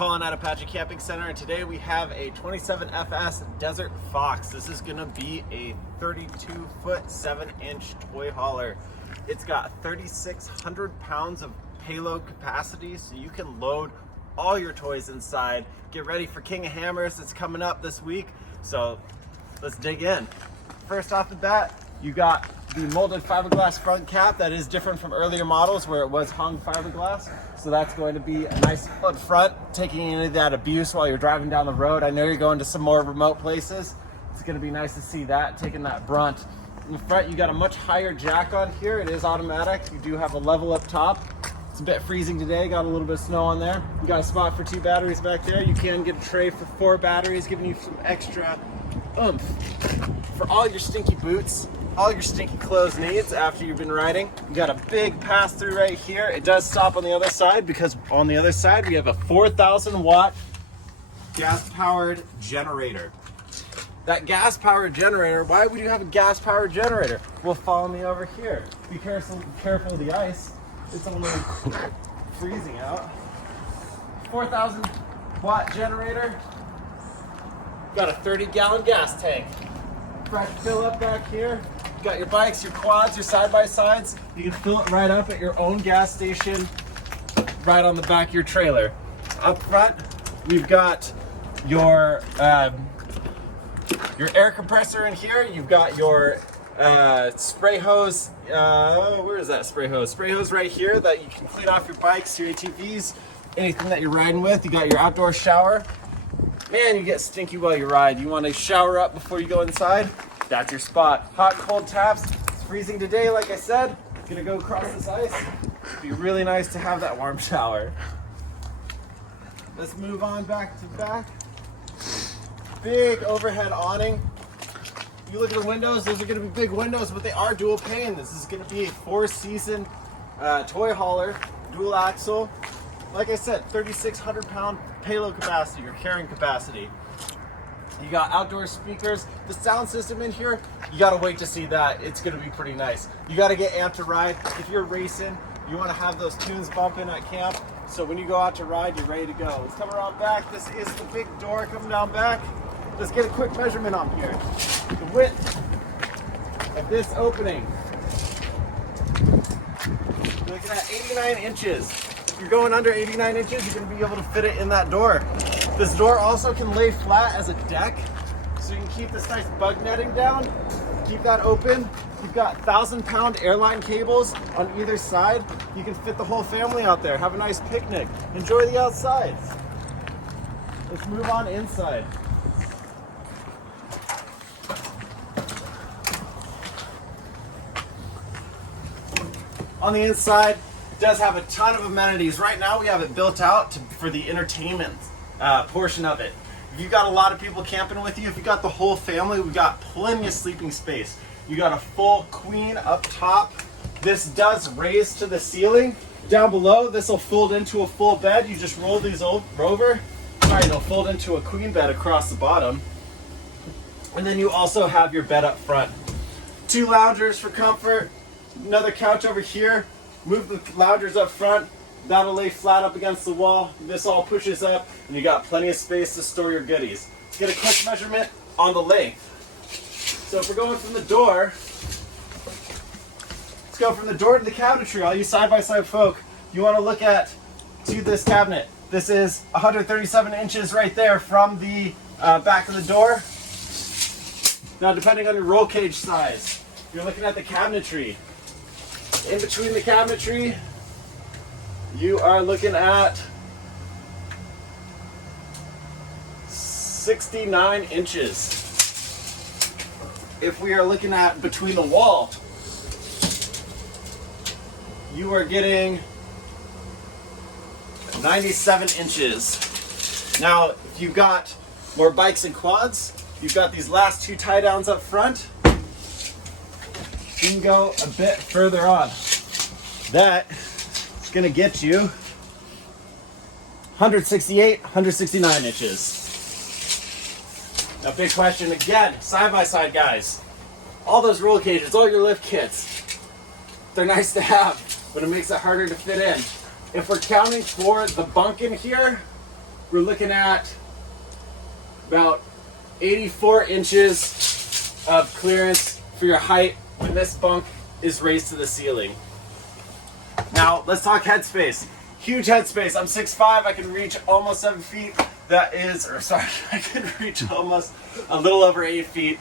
Collin out of Pacific Camping Center, and today we have a 27FS Desert Fox. This is going to be a 32-foot, 7-inch toy hauler. It's got 3,600 pounds of payload capacity, so you can load all your toys inside. Get ready for King of Hammers. It's coming up this week, so let's dig in. First off the bat, you got the molded fiberglass front cap. That is different from earlier models where it was hung fiberglass. So that's going to be a nice up front, taking any of that abuse while you're driving down the road. I know you're going to some more remote places. It's going to be nice to see that, taking that brunt. In the front, you got a much higher jack on here. It is automatic. You do have a level up top. It's a bit freezing today. Got a little bit of snow on there. You got a spot for 2 batteries back there. You can get a tray for 4 batteries, giving you some extra oomph for all your stinky boots, all your stinky clothes needs after you've been riding. You got a big pass through right here. It does stop on the other side because on the other side we have a 4,000 watt gas powered generator. That gas powered generator, why would you have a gas powered generator? Well, follow me over here. Be careful of the ice. It's only freezing out. 4,000 watt generator. Got a 30-gallon gas tank. Fresh fill up back here. You got your bikes, your quads, your side-by-sides. You can fill it right up at your own gas station, right on the back of your trailer. Up front, we've got your air compressor in here. You've got your spray hose. Where is that spray hose? Spray hose right here that you can clean off your bikes, your ATVs, anything that you're riding with. You got your outdoor shower. Man, you get stinky while you ride. You want to shower up before you go inside? That's your spot. Hot, cold taps. It's freezing today, like I said. Gonna go across this ice. It'd be really nice to have that warm shower. Let's move on back to back. Big overhead awning. You look at the windows, those are gonna be big windows, but they are dual pane. This is gonna be a 4-season toy hauler, dual axle. Like I said, 3,600 pound payload capacity or carrying capacity. You got outdoor speakers. The sound system in here, you gotta wait to see that. It's gonna be pretty nice. You gotta get amped to ride. If you're racing, you wanna have those tunes bumping at camp. So when you go out to ride, you're ready to go. Let's come around back. This is the big door coming down back. Let's get a quick measurement on here. The width of this opening. You're looking at 89 inches. If you're going under 89 inches, you're gonna be able to fit it in that door. This door also can lay flat as a deck, so you can keep this nice bug netting down, keep that open. You've got 1,000-pound airline cables on either side. You can fit the whole family out there, have a nice picnic, enjoy the outside. Let's move on inside. On the inside, it does have a ton of amenities. Right now we have it built out for the entertainment portion of it. If you've got a lot of people camping with you, if you got the whole family, we've got plenty of sleeping space. You got a full queen up top. This does raise to the ceiling. Down below, this will fold into a full bed. You just roll these over. Sorry, it'll fold into a queen bed across the bottom. And then you also have your bed up front. 2 loungers for comfort. Another couch over here. Move the loungers up front. That'll lay flat up against the wall. This all pushes up, and you got plenty of space to store your goodies. Let's get a quick measurement on the length. So if we're going from the door, let's go from the door to the cabinetry. All you side-by-side folk, you want to look to this cabinet. This is 137 inches right there from the back of the door. Now, depending on your roll cage size, you're looking at the cabinetry. In between the cabinetry, you are looking at 69 inches. If we are looking at between the wall, you are getting 97 inches. Now, if you've got more bikes and quads, you've got these last 2 tie downs up front. You can go a bit further on. That is going to get you 168, 169 inches. Now, big question again, side-by-side guys. All those roll cages, all your lift kits, they're nice to have, but it makes it harder to fit in. If we're counting for the bunk in here, we're looking at about 84 inches of clearance for your height when this bunk is raised to the ceiling. Now, let's talk headspace. Huge headspace. I'm 6'5", I can reach almost 7 feet. I can reach almost a little over 8 feet.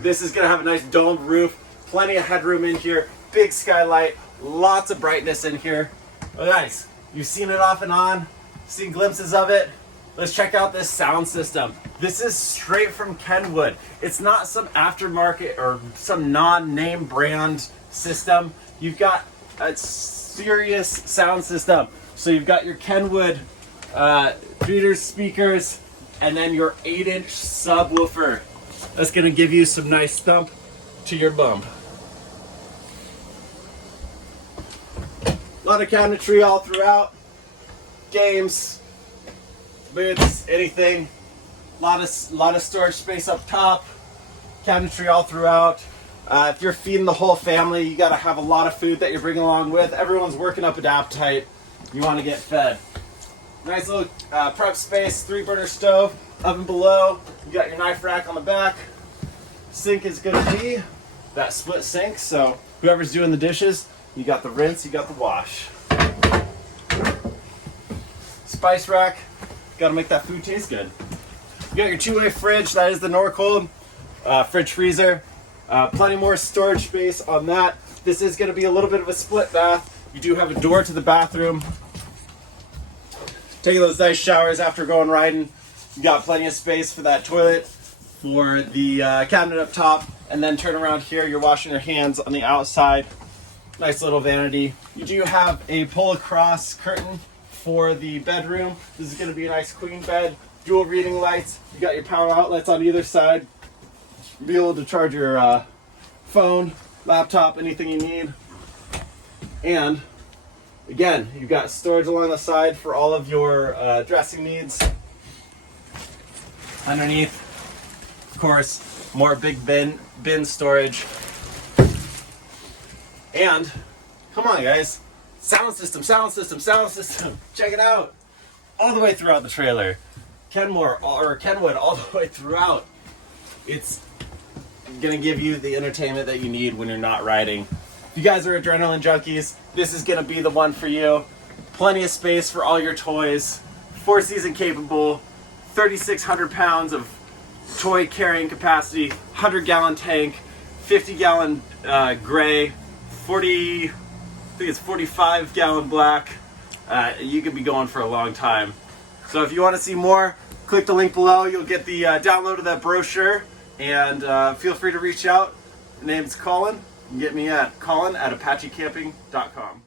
This is gonna have a nice domed roof, plenty of headroom in here, big skylight, lots of brightness in here. Well, guys, you've seen it off and on, seen glimpses of it. Let's check out this sound system. This is straight from Kenwood. It's not some aftermarket or some non-name brand system. You've got a serious sound system. So you've got your Kenwood tweeters, speakers, and then your 8-inch subwoofer. That's gonna give you some nice thump to your bump. A lot of cabinetry all throughout. Games, boots, anything. Lot of storage space up top. Cabinetry all throughout. If you're feeding the whole family, you gotta have a lot of food that you're bringing along with. Everyone's working up an appetite. You wanna get fed. Nice little prep space, 3-burner stove, oven below. You got your knife rack on the back. Sink is gonna be that split sink, so whoever's doing the dishes, you got the rinse, you got the wash. Spice rack, gotta make that food taste good. You got your 2-way fridge, that is the Norcold fridge freezer. Plenty more storage space on that. This is gonna be a little bit of a split bath. You do have a door to the bathroom. Taking those nice showers after going riding. You got plenty of space for that toilet, for the cabinet up top, and then turn around here, you're washing your hands on the outside. Nice little vanity. You do have a pull across curtain for the bedroom. This is gonna be a nice queen bed. Dual reading lights. You got your power outlets on either side. Be able to charge your phone, laptop, anything you need. And again, you've got storage along the side for all of your dressing needs. Underneath, of course, more big bin storage. And come on, guys, sound system. Check it out, all the way throughout the trailer. Kenwood all the way throughout. It's gonna give you the entertainment that you need when you're not riding. If you guys are adrenaline junkies, this is gonna be the one for you. Plenty of space for all your toys. 4-season capable, 3,600 pounds of toy carrying capacity, 100-gallon tank, 50-gallon gray, 45-gallon black. You could be going for a long time. So if you want to see more, click the link below. You'll get the download of that brochure, and feel free to reach out. My name's Collin. You can get me at Collin@ApacheCamping.com.